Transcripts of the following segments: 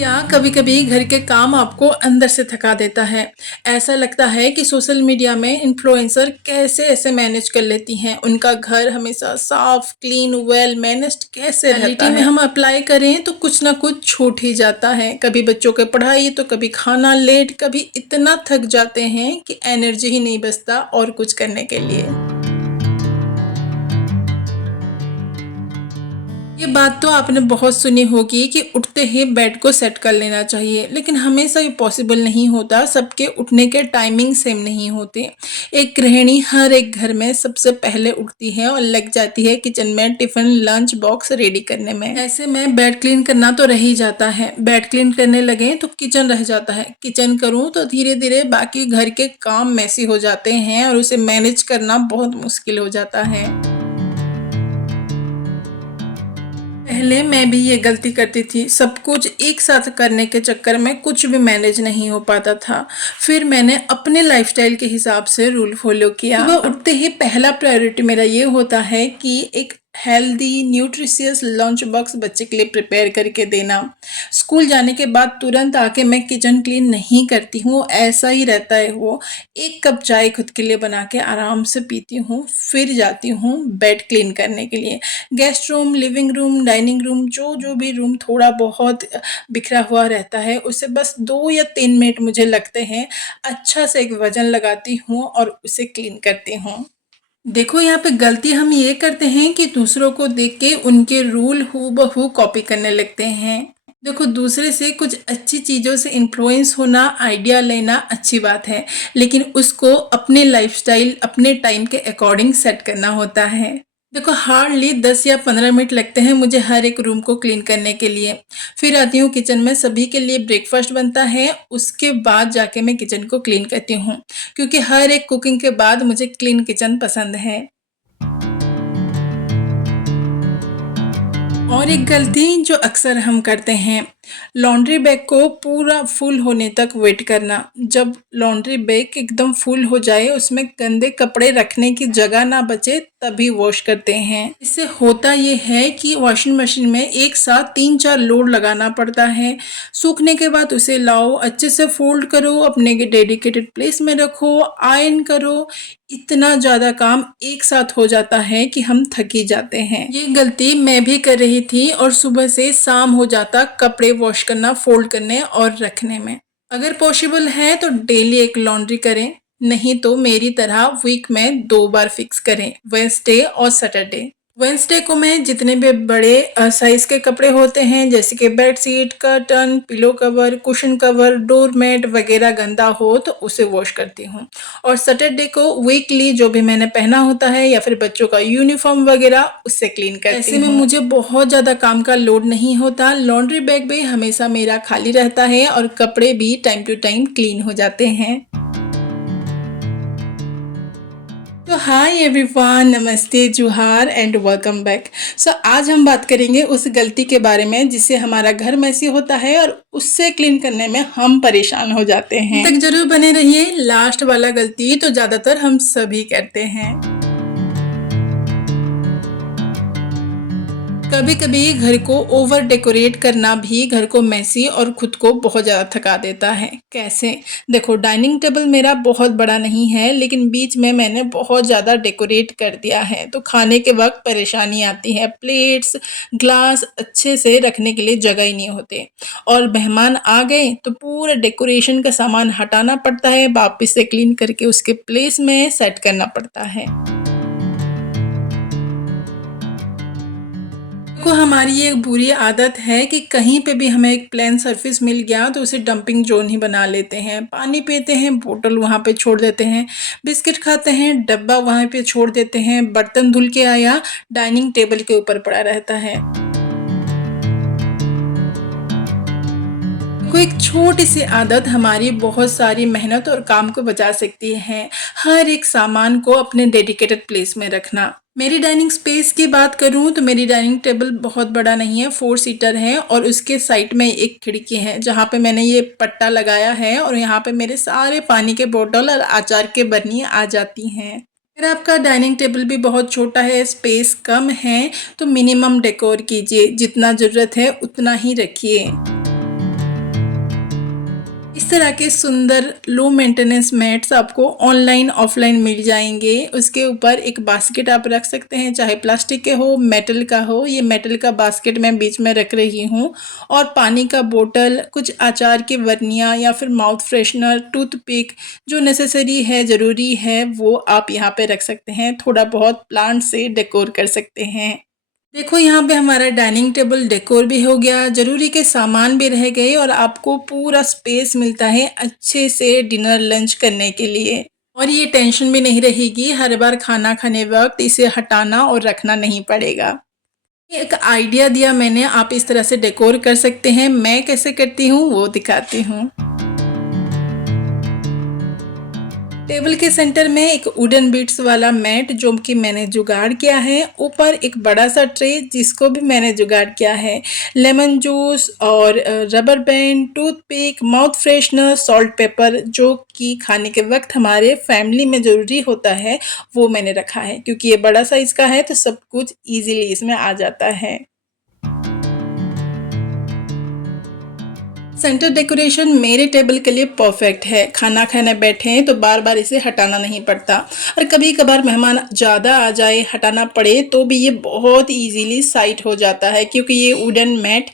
क्या कभी-कभी घर के काम आपको अंदर से थका देता है? ऐसा लगता है कि सोशल मीडिया में इन्फ्लुएंसर कैसे ऐसे मैनेज कर लेती हैं, उनका घर हमेशा साफ, क्लीन, वेल मैनेज्ड कैसे रहता रियलिटी में हम अप्लाई करें तो कुछ ना कुछ छूट ही जाता है। कभी बच्चों की पढ़ाई तो कभी खाना लेट, कभी इतना थक जाते हैं कि एनर्जी ही नहीं बचता और कुछ करने के लिए। ये बात तो आपने बहुत सुनी होगी कि उठते ही बेड को सेट कर लेना चाहिए, लेकिन हमेशा ये पॉसिबल नहीं होता। सबके उठने के टाइमिंग सेम नहीं होते। एक गृहिणी हर एक घर में सबसे पहले उठती है और लग जाती है किचन में टिफिन लंच बॉक्स रेडी करने में। ऐसे में बेड क्लीन करना तो रह ही जाता है। बेड क्लीन करने लगे तो किचन रह जाता है। किचन करूँ तो धीरे धीरे बाकी घर के काम मैसी हो जाते हैं और उसे मैनेज करना बहुत मुश्किल हो जाता है। पहले मैं भी ये गलती करती थी। सब कुछ एक साथ करने के चक्कर में कुछ भी मैनेज नहीं हो पाता था। फिर मैंने अपने लाइफस्टाइल के हिसाब से रूल फॉलो किया। सुबह उठते ही पहला प्रायोरिटी मेरा ये होता है कि एक हेल्दी न्यूट्रिशियस लंच बॉक्स बच्चे के लिए प्रिपेयर करके देना। स्कूल जाने के बाद तुरंत आके मैं किचन क्लीन नहीं करती हूँ, ऐसा ही रहता है वो। एक कप चाय खुद के लिए बना के आराम से पीती हूँ, फिर जाती हूँ बेड क्लीन करने के लिए। Guest room, living room, dining room, जो भी रूम थोड़ा बहुत बिखरा हुआ रहता है, उसे बस 2 या 3 मिनट मुझे लगते हैं। अच्छा से एक वज़न लगाती हूँ और उसे क्लीन करती हूँ। देखो, यहाँ पे गलती हम ये करते हैं कि दूसरों को देख के उनके रूल हूबहू कॉपी करने लगते हैं। देखो, दूसरे से कुछ अच्छी चीज़ों से इन्फ्लुएंस होना, आइडिया लेना अच्छी बात है, लेकिन उसको अपने लाइफस्टाइल, अपने टाइम के अकॉर्डिंग सेट करना होता है। देखो, हार्डली 10 या 15 मिनट लगते हैं मुझे हर एक रूम को क्लीन करने के लिए। फिर आती हूँ किचन में, सभी के लिए ब्रेकफास्ट बनता है, उसके बाद जाके मैं किचन को क्लीन करती हूँ, क्योंकि हर एक कुकिंग के बाद मुझे क्लीन किचन पसंद है। और एक गलती जो अक्सर हम करते हैं, लॉन्ड्री बैग को पूरा फुल होने तक वेट करना। जब लॉन्ड्री बैग एकदम फुल हो जाए, उसमें गंदे कपड़े रखने की जगह ना बचे, तभी वॉश करते हैं। इससे होता ये है कि वॉशिंग मशीन में एक साथ 3-4 लोड लगाना पड़ता है। सूखने के बाद उसे लाओ, अच्छे से फोल्ड करो, अपने डेडिकेटेड प्लेस में रखो, आयरन करो। इतना ज़्यादा काम एक साथ हो जाता है कि हम थक ही जाते हैं। ये गलती मैं भी कर रही थी और सुबह से शाम हो जाता कपड़े वॉश करना, फोल्ड करने और रखने में। अगर पॉसिबल है तो डेली एक लॉन्ड्री करें, नहीं तो मेरी तरह वीक में 2 बार फिक्स करें, वेडनेसडे और सैटरडे। वेडनेसडे को मैं जितने भी बड़े साइज के कपड़े होते हैं, जैसे कि bedsheet, curtain, pillow cover, cushion cover, doormat वगैरह गंदा हो तो उसे वॉश करती हूँ। और सैटरडे को वीकली जो भी मैंने पहना होता है या फिर बच्चों का यूनिफॉर्म वगैरह, उससे क्लीन करती हूँ। ऐसे में मुझे बहुत ज़्यादा काम का लोड नहीं होता। लॉन्ड्री बैग भी हमेशा मेरा खाली रहता है और कपड़े भी टाइम टू टाइम क्लीन हो जाते हैं। तो हाय एवरीवन, नमस्ते, जुहार एंड वेलकम बैक। सो आज हम बात करेंगे उस गलती के बारे में जिससे हमारा घर मैसी होता है और उससे क्लीन करने में हम परेशान हो जाते हैं। तक जरूर बने रहिए। लास्ट वाला गलती तो ज़्यादातर हम सभी करते हैं। कभी कभी घर को ओवर डेकोरेट करना भी घर को मैसी और खुद को बहुत ज़्यादा थका देता है। कैसे? देखो, डाइनिंग टेबल मेरा बहुत बड़ा नहीं है, लेकिन बीच में मैंने बहुत ज़्यादा डेकोरेट कर दिया है, तो खाने के वक्त परेशानी आती है। प्लेट्स, ग्लास अच्छे से रखने के लिए जगह ही नहीं होते और मेहमान आ गए तो पूरा डेकोरेशन का सामान हटाना पड़ता है, वापस से क्लीन करके उसके प्लेस में सेट करना पड़ता है। देखो, हमारी ये एक बुरी आदत है कि कहीं पे भी हमें एक प्लेन सरफेस मिल गया तो उसे डंपिंग जोन ही बना लेते हैं। पानी पीते हैं, बोतल वहाँ पे छोड़ देते हैं, बिस्किट खाते हैं, डब्बा वहाँ पे छोड़ देते हैं, बर्तन धुल के आया डाइनिंग टेबल के ऊपर पड़ा रहता है। कोई एक छोटी सी आदत हमारी बहुत सारी मेहनत और काम को बचा सकती है। हर एक सामान को अपने डेडिकेटेड प्लेस में रखना। मेरी डाइनिंग स्पेस की बात करूं तो मेरी डाइनिंग टेबल बहुत बड़ा नहीं है, 4 सीटर है और उसके साइड में एक खिड़की है जहां पे मैंने ये पट्टा लगाया है और यहाँ पे मेरे सारे पानी के बोतल और अचार के बर्नी आ जाती हैं। अगर आपका डाइनिंग टेबल भी बहुत छोटा है, स्पेस कम है, तो मिनिमम डेकोर कीजिए, जितना ज़रूरत है उतना ही रखिए। इस तरह के सुंदर लो मेंटेनेंस मैट्स आपको ऑनलाइन ऑफलाइन मिल जाएंगे। उसके ऊपर एक बास्केट आप रख सकते हैं, चाहे प्लास्टिक के हो मेटल का हो। ये मेटल का बास्केट मैं बीच में रख रही हूँ। और पानी का बोतल, कुछ अचार की वर्नियाँ या फिर माउथ फ्रेशनर, टूथपिक, जो नेसेसरी है, ज़रूरी है, वो आप यहाँ पे रख सकते हैं। थोड़ा बहुत प्लांट से डेकोर कर सकते हैं। देखो यहाँ पे हमारा डाइनिंग टेबल डेकोर भी हो गया, ज़रूरी के सामान भी रह गए और आपको पूरा स्पेस मिलता है अच्छे से डिनर लंच करने के लिए। और ये टेंशन भी नहीं रहेगी, हर बार खाना खाने वक्त इसे हटाना और रखना नहीं पड़ेगा। एक आइडिया दिया मैंने, आप इस तरह से डेकोर कर सकते हैं। मैं कैसे करती हूँ वो दिखाती हूँ। टेबल के सेंटर में एक वुडन बीट्स वाला मैट जो कि मैंने जुगाड़ किया है, ऊपर एक बड़ा सा ट्रे जिसको भी मैंने जुगाड़ किया है, लेमन जूस और rubber band, toothpick, mouth freshener, salt pepper, जो कि खाने के वक्त हमारे फैमिली में ज़रूरी होता है, वो मैंने रखा है। क्योंकि ये बड़ा साइज़ का है तो सब कुछ ईजिली इसमें आ जाता है। सेंटर डेकोरेशन मेरे टेबल के लिए परफेक्ट है। खाना खाने बैठे हैं तो बार बार इसे हटाना नहीं पड़ता। और कभी कभार मेहमान ज़्यादा आ जाए, हटाना पड़े, तो भी ये बहुत इजीली साइड हो जाता है। क्योंकि ये वुडन मैट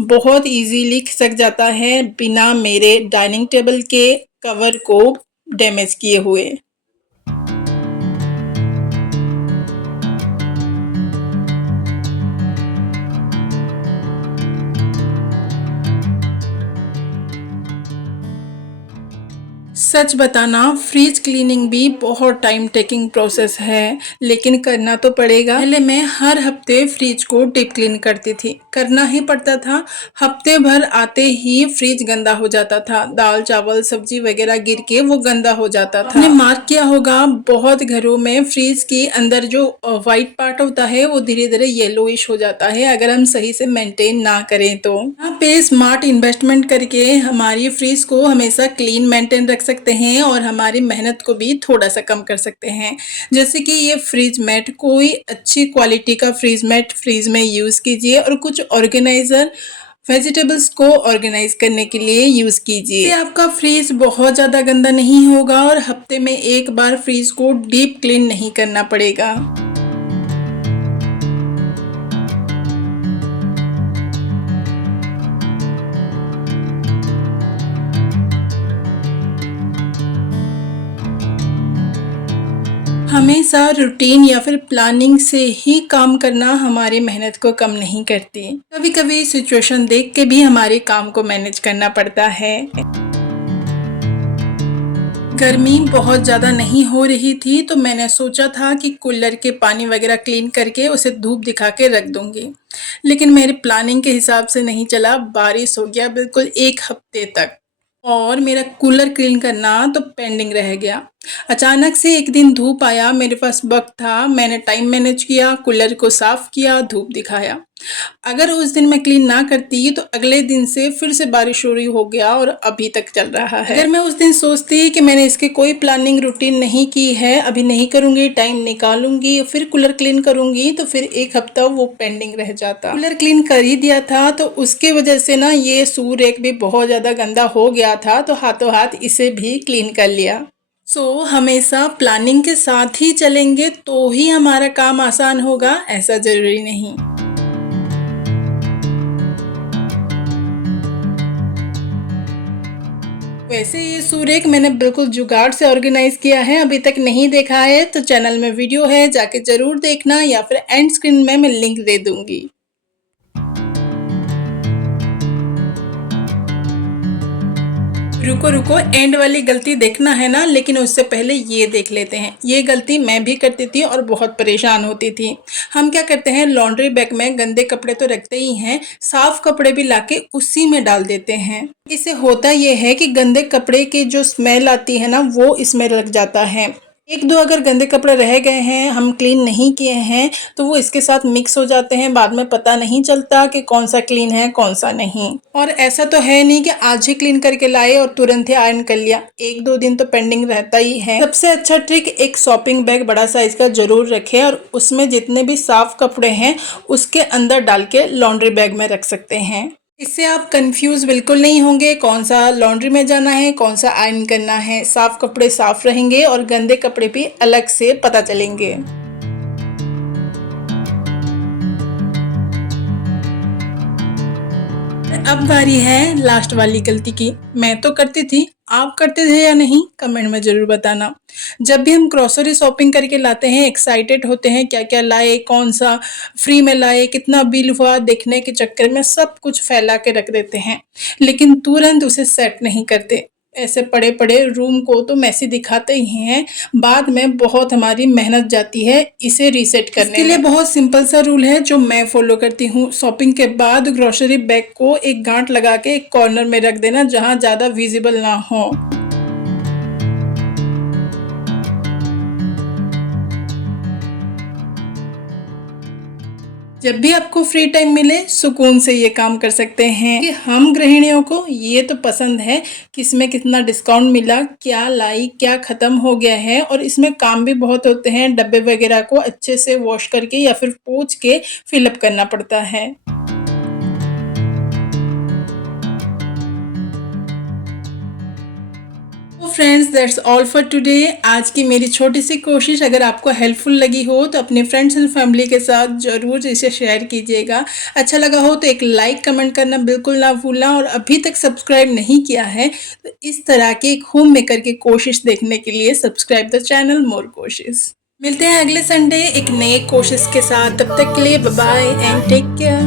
बहुत इजीली खिसक जाता है बिना मेरे डाइनिंग टेबल के कवर को डैमेज किए हुए। सच बताना, फ्रिज क्लीनिंग भी बहुत टाइम टेकिंग प्रोसेस है, लेकिन करना तो पड़ेगा। पहले मैं हर हफ्ते फ्रिज को डीप क्लीन करती थी, करना ही पड़ता था। हफ्ते भर आते ही फ्रिज गंदा हो जाता था, दाल चावल सब्जी वगैरह गिर के वो गंदा हो जाता था। आपने मार्क किया होगा, बहुत घरों में फ्रिज के अंदर जो व्हाइट पार्ट होता है वो धीरे धीरे येलोइश हो जाता है अगर हम सही से मेंटेन ना करें तो। यहाँ पे स्मार्ट इन्वेस्टमेंट करके हमारी फ्रिज को हमेशा क्लीन मेंटेन रख सकते हैं और हमारी मेहनत को भी थोड़ा सा कम कर सकते हैं। जैसे कि ये फ्रिज मैट, कोई अच्छी क्वालिटी का फ्रिज मैट फ्रिज में यूज़ कीजिए और कुछ ऑर्गेनाइजर वेजिटेबल्स को ऑर्गेनाइज करने के लिए यूज़ कीजिए। आपका फ्रिज बहुत ज़्यादा गंदा नहीं होगा और हफ्ते में एक बार फ्रिज को डीप क्लीन नहीं करना पड़ेगा। हमेशा रूटीन या फिर प्लानिंग से ही काम करना हमारी मेहनत को कम नहीं करती। कभी कभी सिचुएशन देख के भी हमारे काम को मैनेज करना पड़ता है। गर्मी बहुत ज़्यादा नहीं हो रही थी तो मैंने सोचा था कि कूलर के पानी वगैरह क्लीन करके उसे धूप दिखा के रख दूंगी, लेकिन मेरी प्लानिंग के हिसाब से नहीं चला। बारिश हो गया बिल्कुल एक हफ्ते तक और मेरा कूलर क्लीन करना तो पेंडिंग रह गया। अचानक से एक दिन धूप आया, मेरे पास वक्त था, मैंने टाइम मैनेज किया, कूलर को साफ किया, धूप दिखाया। अगर उस दिन मैं क्लीन ना करती तो अगले दिन से फिर से बारिश शुरू हो गया और अभी तक चल रहा है। अगर मैं उस दिन सोचती कि मैंने इसकी कोई प्लानिंग रूटीन नहीं की है, अभी नहीं करूंगी, टाइम निकालूंगी फिर कूलर क्लीन करूंगी, तो फिर एक हफ्ता वो पेंडिंग रह जाता। कूलर क्लीन कर ही दिया था तो उसके वजह से ना ये सू रैक भी बहुत ज्यादा गंदा हो गया था, तो हाथों हाथ इसे भी क्लीन कर लिया। हमेशा प्लानिंग के साथ ही चलेंगे तो ही हमारा काम आसान होगा, ऐसा जरूरी नहीं। वैसे ये सूरेख मैंने बिल्कुल जुगाड़ से ऑर्गेनाइज किया है, अभी तक नहीं देखा है तो चैनल में वीडियो है, जाके जरूर देखना, या फिर एंड स्क्रीन में मैं लिंक दे दूंगी। रुको रुको, एंड वाली गलती देखना है ना, लेकिन उससे पहले ये देख लेते हैं। ये गलती मैं भी करती थी और बहुत परेशान होती थी। हम क्या करते हैं, लॉन्ड्री बैग में गंदे कपड़े तो रखते ही हैं, साफ कपड़े भी लाके उसी में डाल देते हैं। इससे होता ये है कि गंदे कपड़े की जो स्मेल आती है ना, वो इसमें लग जाता है। एक दो अगर गंदे कपड़े रह गए हैं, हम क्लीन नहीं किए हैं, तो वो इसके साथ मिक्स हो जाते हैं, बाद में पता नहीं चलता कि कौन सा क्लीन है कौन सा नहीं। और ऐसा तो है नहीं कि आज ही क्लीन करके लाए और तुरंत ही आयरन कर लिया, एक दो दिन तो पेंडिंग रहता ही है। सबसे अच्छा ट्रिक, एक शॉपिंग बैग बड़ा साइज का जरूर रखें और उसमें जितने भी साफ कपड़े हैं उसके अंदर डाल के लॉन्ड्री बैग में रख सकते हैं। इससे आप कंफ्यूज बिल्कुल नहीं होंगे कौन सा लॉन्ड्री में जाना है, कौन सा आयरन करना है। साफ कपड़े साफ रहेंगे और गंदे कपड़े भी अलग से पता चलेंगे। अब बारी है लास्ट वाली गलती की। मैं तो करती थी, आप करते थे या नहीं कमेंट में जरूर बताना। जब भी हम ग्रोसरी शॉपिंग करके लाते हैं एक्साइटेड होते हैं क्या क्या लाए, कौन सा फ्री में लाए, कितना बिल हुआ, देखने के चक्कर में सब कुछ फैला के रख देते हैं, लेकिन तुरंत उसे सेट नहीं करते। ऐसे पड़े पड़े रूम को तो मैसी दिखाते ही हैं, बाद में बहुत हमारी मेहनत जाती है इसे रीसेट करने में। इसके लिए बहुत सिंपल सा रूल है जो मैं फॉलो करती हूँ। शॉपिंग के बाद ग्रोसरी बैग को एक गांठ लगा के एक कॉर्नर में रख देना जहां ज्यादा विजिबल ना हो। जब भी आपको फ्री टाइम मिले सुकून से ये काम कर सकते हैं कि हम गृहिणियों को ये तो पसंद है कि इसमें कितना डिस्काउंट मिला, क्या लाई, क्या खत्म हो गया है। और इसमें काम भी बहुत होते हैं, डब्बे वगैरह को अच्छे से वॉश करके या फिर पोंछ के फिलअप करना पड़ता है। तो friends that's all for today. आज की मेरी छोटी सी कोशिश अगर आपको हेल्पफुल लगी हो तो अपने फ्रेंड्स एंड फैमिली के साथ ज़रूर इसे शेयर कीजिएगा। अच्छा लगा हो तो एक लाइक कमेंट करना बिल्कुल ना भूलना, और अभी तक सब्सक्राइब नहीं किया है तो इस तरह के एक होम मेकर की कोशिश देखने के लिए सब्सक्राइब द चैनल मोर कोशिश। मिलते हैं अगले संडे एक नए कोशिश के साथ। तब तक के लिए bye bye and take care.